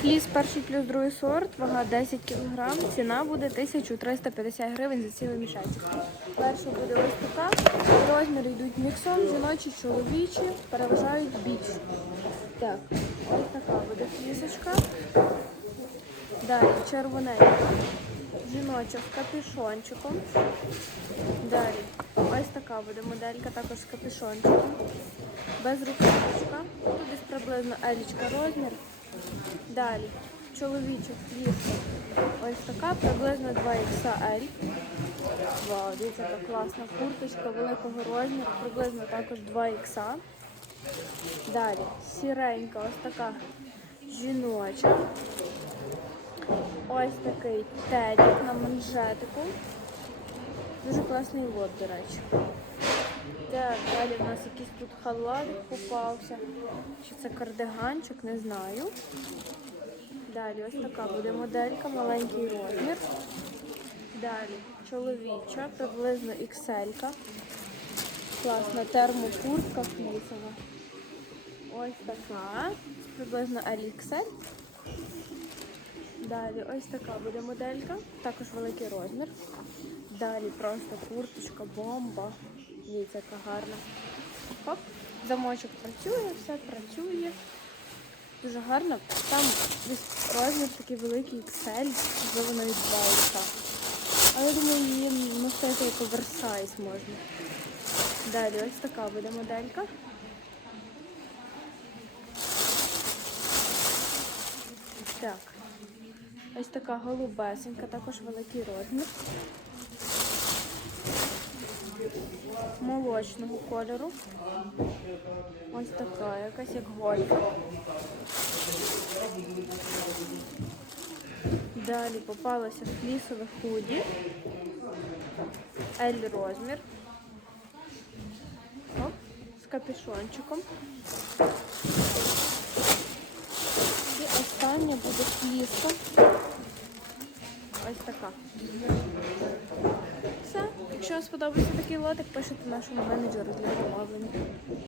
Фліс перший плюс другий сорт, вага 10 кг, ціна буде 1350 гривень за цілий мішечок. Перша буде ось така. Розміри йдуть міксом, жіночі, чоловічі, переважають більше. Так, ось така буде флісочка. Далі червоненька. Жіноча з капюшончиком. Далі ось така буде моделька, також з капюшончиком. Без рукавичка. Тут десь приблизно елічка розмір. Далі чоловіча фліска. Ось така, приблизно 2XL. Вау, дивіться, яка класна курточка великого розміру, приблизно також 2XL. Далі сіренька, ось така жіноча. Ось такий тедік на манжетику. Дуже класний лот, до речі. Так, далі в нас якийсь тут халатик попався. Чи це кардиганчик, не знаю. Далі ось така буде моделька, маленький розмір. Далі чоловіча, приблизно XL. Класна термокуртка флісова. Ось така, приблизно LXL. Далі ось така буде моделька, також великий розмір. Далі просто курточка, бомба. Дивіться, яка гарна. Хоп, замочок працює, все працює. Дуже гарно. Там десь розмір такий великий XL, можливо навіть 2 лиха. Але думаю, її носити як оверсайз можна. Далі ось така буде моделька. Так. Ось така голубесенька, також великий розмір. Молочного кольору. Ось така, якась як гольф. Далі попалася флісове худі. L розмір. Оп, з капюшончиком. І остання буде фліска. Така. Все. Якщо вам сподобається такий лотик, пишете нашому менеджеру для замовлення.